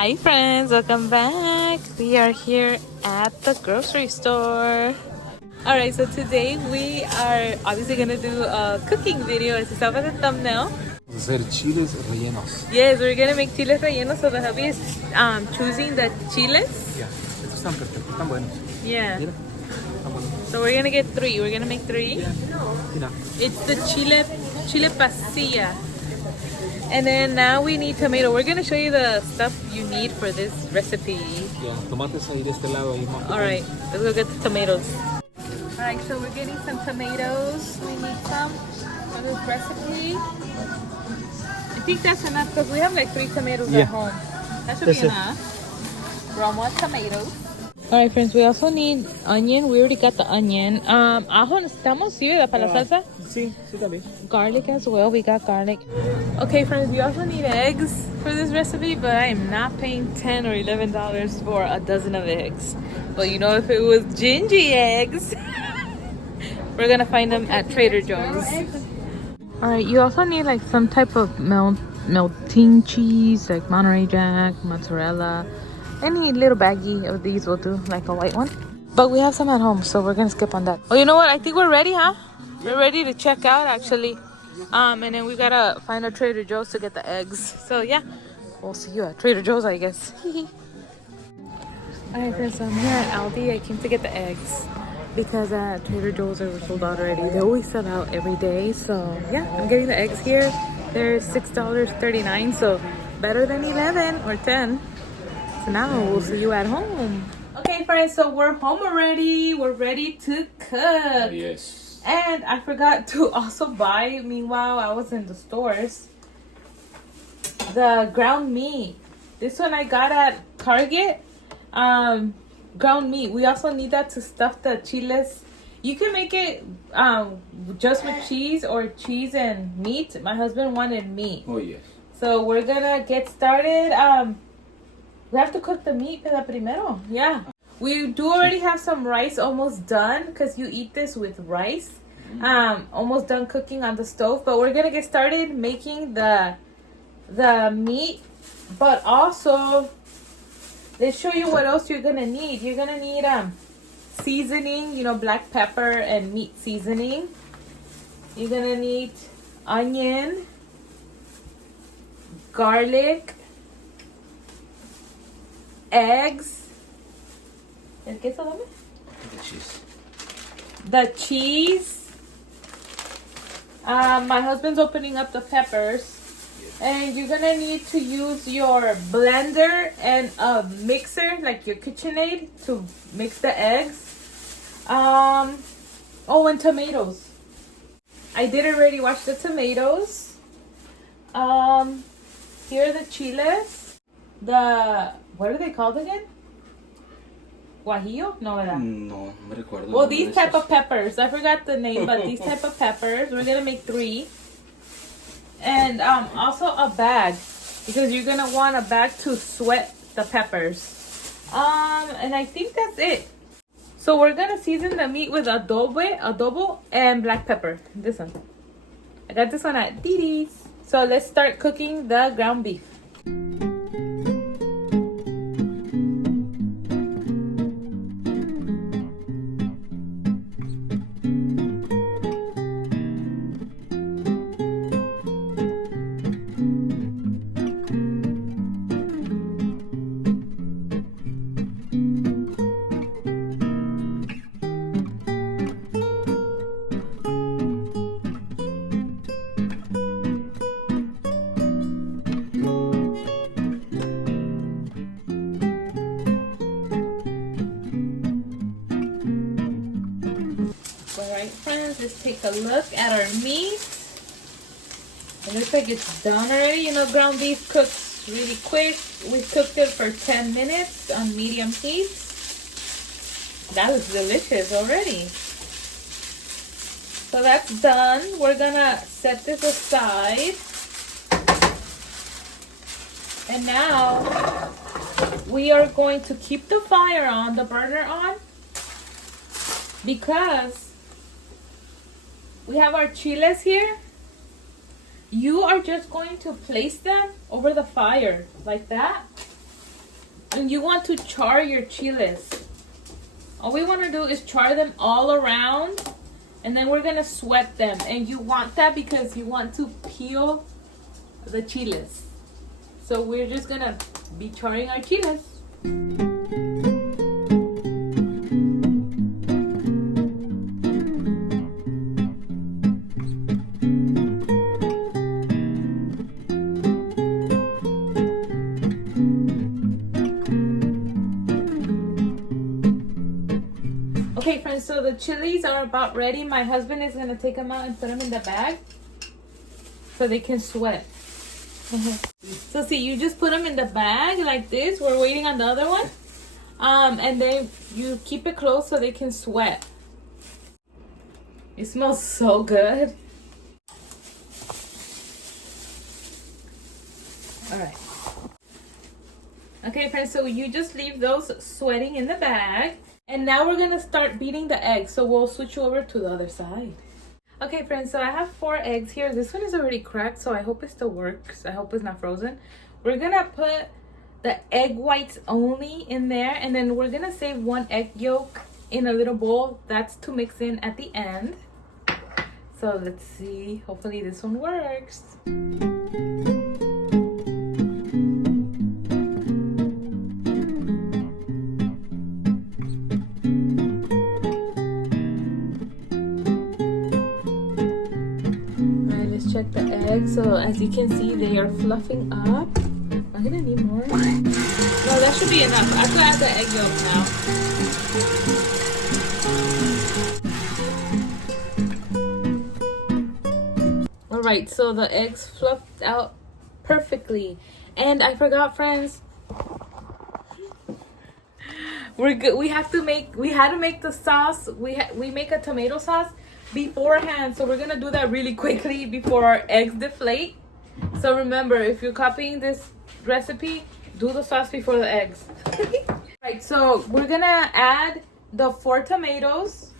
Hi friends, welcome back. We are here at the grocery store. Alright, so today we are obviously gonna do a cooking video as you saw by the thumbnail. Hacer chiles rellenos. Yes, we're gonna make chiles rellenos, so the hubby is choosing the chiles. Ya, estos están perfectos, están buenos. Yeah. Mira, están buenos. So we're gonna get three. We're gonna make three. Yeah. Mira. It's the chile pasilla. And then now we need tomato. We're gonna show you the stuff you need for this recipe. Ya, tomates ahí de este lado. Ahí más. Alright, let's go get the tomatoes. Alright, so we're getting some tomatoes. We need some for this recipe. I think that's enough because we have like 3 tomatoes at home. That should be enough. We're on 1 tomato. Alright friends, we also need onion. We already got the onion. Ajo necesitamos, sí, ¿verdad? Para la salsa. Sí, sí también. Garlic as well. We got garlic. Okay friends, we also need eggs for this recipe, but I am not paying $10 or $11 for a dozen of eggs. But you know, if it was gingy eggs, we're gonna find them at Trader Joe's. Alright, you also need like some type of melting cheese, like Monterey Jack, mozzarella. Any little baggie of these will do, like a white one. But we have some at home, so we're gonna skip on that. Oh, you know what? I think we're ready, huh? We're ready to check out, actually. And then we gotta find a Trader Joe's to get the eggs. So yeah, we'll see you at Trader Joe's, I guess. Alright friends, so I'm here at Aldi. I came to get the eggs because at Trader Joe's they were sold out already. They always sell out every day. So yeah, I'm getting the eggs here. They're $6.39, so better than 11 or 10. So now we'll see you at home. Okay friends, so we're home already. We're ready to cook. Yes. And I forgot to also buy, meanwhile I was in the stores, the ground meat. This one I got at Target. Ground meat. We also need that to stuff the chiles. You can make it just with cheese or cheese and meat. My husband wanted meat. Oh yes. So we're gonna get started. We have to cook the meat primero. Yeah. We do already have some rice almost done because you eat this with rice. Almost done cooking on the stove. But we're gonna get started making the meat. But also, let's show you what else you're gonna need. You're gonna need seasoning, you know, black pepper and meat seasoning. You're gonna need onion, garlic, eggs. ¿El queso dame? The cheese. The cheese. My husband's opening up the peppers. And you're gonna need to use your blender and a mixer, like your KitchenAid, to mix the eggs. Oh, and tomatoes. I did already wash the tomatoes. Here are the chiles. What are they called again? Guajillo? No, ¿verdad? No me recuerdo. Well, these type of peppers. I forgot the name, but these type of peppers. We're gonna make 3. And also a bag, because you're gonna want a bag to sweat the peppers. And I think that's it. So we're gonna season the meat with adobo and black pepper. This one. I got this one at Didi's. So let's start cooking the ground beef. Alright friends, let's take a look at our meat. It looks like it's done already. You know, ground beef cooks really quick. We cooked it for 10 minutes on medium heat. That was delicious already. So that's done. We're gonna set this aside. And now we are going to keep the fire on, the burner on, because we have our chiles here. You are just going to place them over the fire like that. And you want to char your chiles. All we want to do is char them all around, and then we're gonna sweat them. And you want that because you want to peel the chiles. So we're just gonna be charring our chiles. Okay, friends, so the chilies are about ready. My husband is gonna take them out and put them in the bag so they can sweat. So see, you just put them in the bag like this. We're waiting on the other one. And then you keep it closed so they can sweat. It smells so good. All right. Okay, friends, so you just leave those sweating in the bag. And now we're gonna start beating the eggs. So we'll switch over to the other side. Okay, friends, so I have 4 eggs here. This one is already cracked, so I hope it still works. I hope it's not frozen. We're gonna put the egg whites only in there, and then we're gonna save 1 egg yolk in a little bowl. That's to mix in at the end. So let's see. Hopefully this one works. Check the eggs. So as you can see, they are fluffing up. I'm gonna need more. No, that should be enough. I could add the egg yolk now. All right, so the eggs fluffed out perfectly. And I forgot, friends, we're good. We had to make the sauce. We make a tomato sauce beforehand, so we're gonna do that really quickly before our eggs deflate. So remember, if you're copying this recipe, do the sauce before the eggs. Right, so we're gonna add the 4 tomatoes.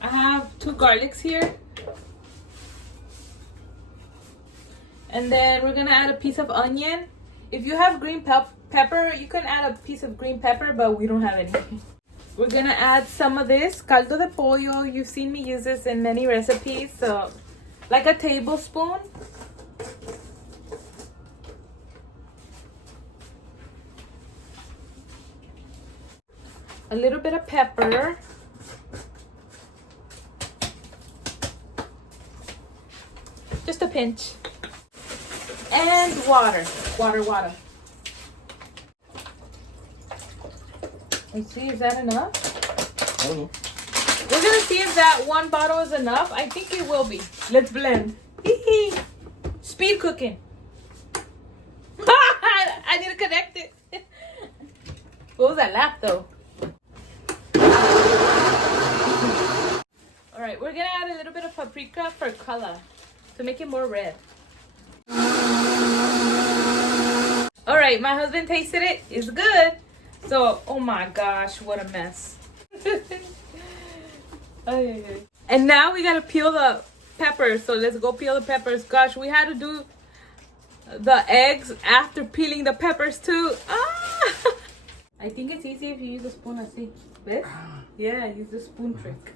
I have 2 garlics here. And then we're gonna add a piece of onion. If you have green pepper, you can add a piece of green pepper, but we don't have any. We're gonna add some of this caldo de pollo. You've seen me use this in many recipes, so like a tablespoon. A little bit of pepper. Just a pinch. And water. Water. Let's see, is that enough? I don't know. We're gonna see if that 1 bottle is enough. I think it will be. Let's blend. Speed cooking. I need to connect it. What was that laugh though? All right, we're gonna add a little bit of paprika for color to make it more red. All right, my husband tasted it. It's good. So, oh my gosh, what a mess. And now we gotta peel the peppers. So let's go peel the peppers. Gosh, we had to do the eggs after peeling the peppers too. Ah! I think it's easy if you use a spoon así. ¿Ves? Yeah, use the spoon trick.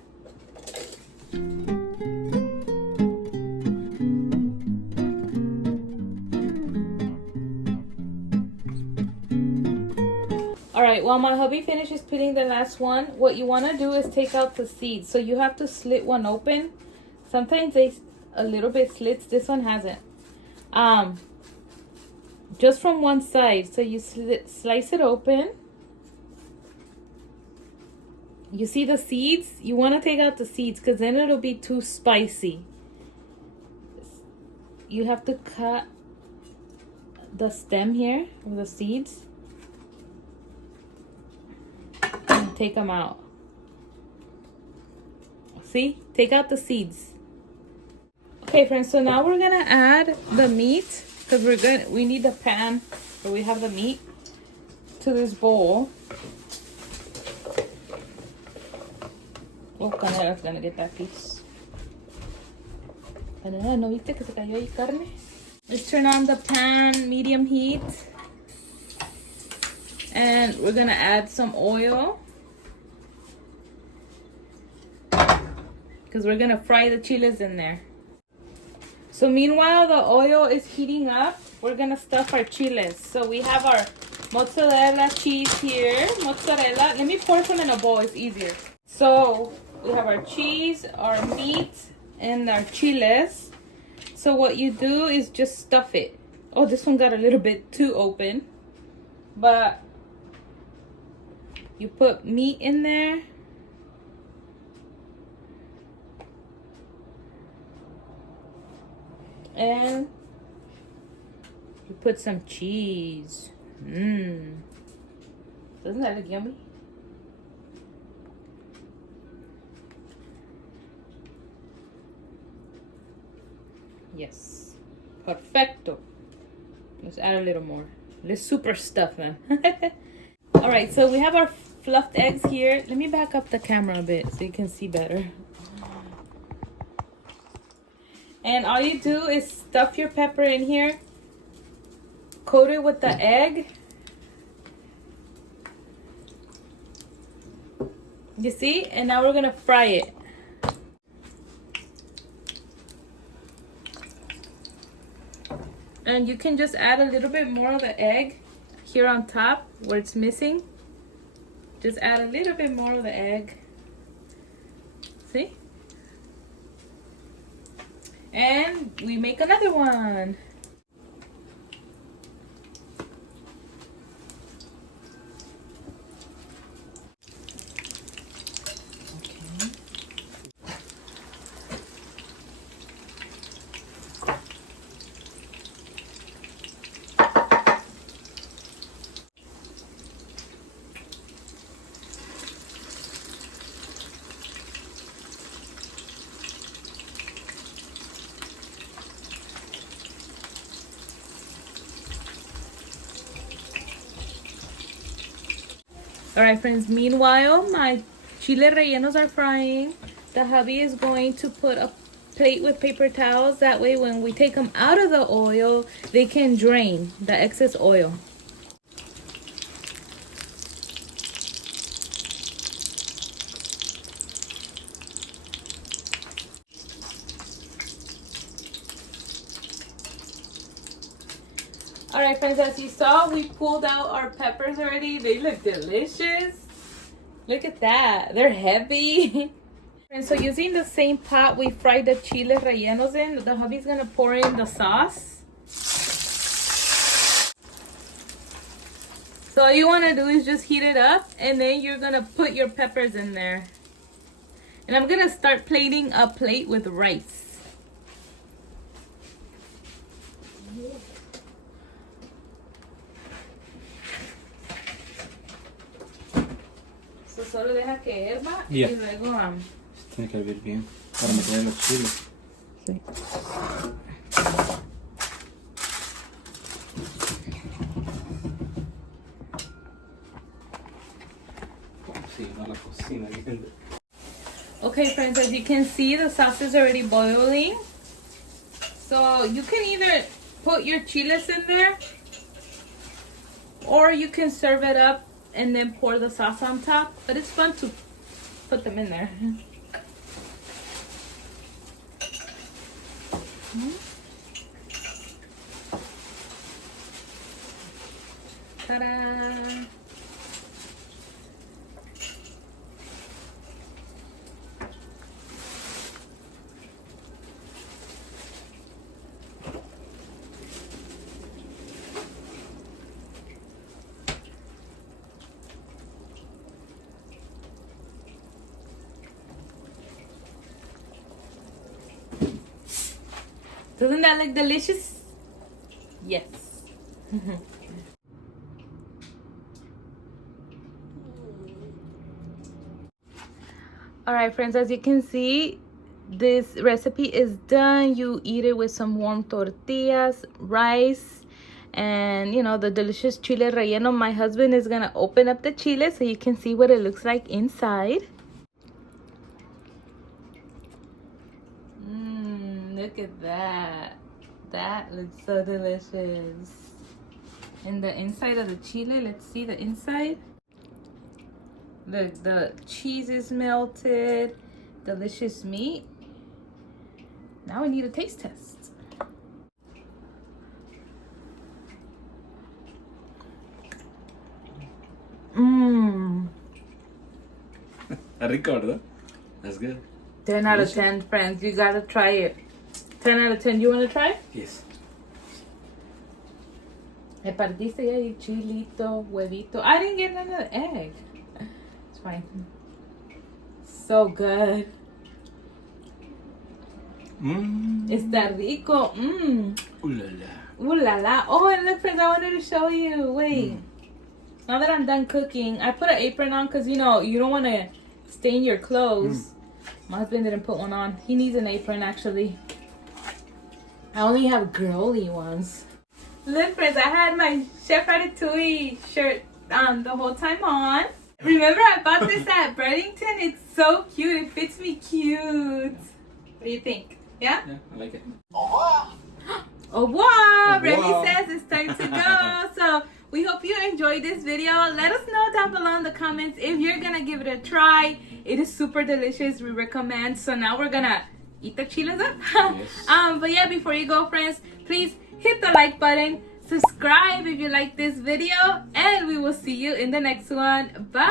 Alright, while my hubby finishes peeling the last one, what you want to do is take out the seeds. So you have to slit one open. Sometimes they a little bit slits. This one hasn't. Just from one side. So you slice it open. You see the seeds? You want to take out the seeds because then it'll be too spicy. You have to cut the stem here with the seeds. And take them out. See? Take out the seeds. Okay, friends, so now we're gonna add the meat because we need the pan where we have the meat to this bowl. Oh, Canela's gonna get that piece. Canela, ¿no viste que se cayó ahí carne? Let's turn on the pan, medium heat. And we're gonna add some oil. Because we're gonna fry the chiles in there. So meanwhile the oil is heating up, we're gonna stuff our chiles. So we have our mozzarella cheese here. Mozzarella, let me pour some in a bowl, it's easier. So we have our cheese, our meat, and our chiles. So what you do is just stuff it. Oh, this one got a little bit too open. But you put meat in there. And you put some cheese. Doesn't that look yummy? Yes. Perfecto. Let's add a little more. Let's super stuff them. Alright, so we have our fluffed eggs here. Let me back up the camera a bit so you can see better. And all you do is stuff your pepper in here, coat it with the egg. You see? And now we're gonna fry it. And you can just add a little bit more of the egg here on top where it's missing. Just add a little bit more of the egg. See? And we make another one. Alright friends, meanwhile my chile rellenos are frying. The hubby is going to put a plate with paper towels. That way when we take them out of the oil, they can drain the excess oil. Alright friends, as you saw, we pulled out our peppers already. They look delicious. Look at that. They're heavy. And so using the same pot we fried the chiles rellenos in, the hubby's gonna pour in the sauce. So all you wanna do is just heat it up and then you're gonna put your peppers in there. And I'm gonna start plating a plate with rice. Solo deja que hierva y luego tiene que hervir bien para meter los chiles. Sí. Okay friends, as you can see, the sauce is already boiling. So you can either put your chiles in there or you can serve it up and then pour the sauce on top, but it's fun to put them in there. Ta-da! Doesn't that look delicious? Yes. Alright friends, as you can see, this recipe is done. You eat it with some warm tortillas, rice, and you know, the delicious chile relleno. My husband is gonna open up the chile so you can see what it looks like inside. Look at that. That looks so delicious. And the inside of the chile, let's see the inside. Look, the cheese is melted. Delicious meat. Now we need a taste test. Mmm. Rico, ¿verdad? That's good. 10 out of 10, friends. You gotta try it. 10 out of 10. You wanna try? Yes. Me partiste ya el chilito, huevito. I didn't get none of the egg. It's fine. So good. Mmm. Está rico. Mmm. Ooh la la. Ooh la la. Oh, and look, friends, I wanted to show you. Wait. Now that I'm done cooking, I put an apron on because, you know, you don't want to stain your clothes. My husband didn't put one on. He needs an apron, actually. I only have girly ones. Look, friends, I had my Chef Ratatouille shirt the whole time on. Remember, I bought this at Burlington. It's so cute. It fits me cute. What do you think? Yeah? Yeah, I like it. Au revoir! Remy revoir. says it's time to go. So we hope you enjoyed this video. Let us know down below in the comments if you're gonna give it a try. It is super delicious. We recommend. So now we're gonna eat the chiles up. Yes. But yeah, before you go, friends, please hit the like button. Subscribe if you like this video. And we will see you in the next one. Bye!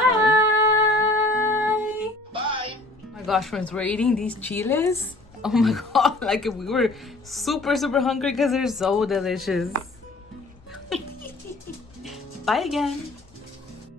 Bye. Oh my gosh, friends, we're eating these chiles. Oh my god, like if we were super hungry because they're so delicious. Bye again.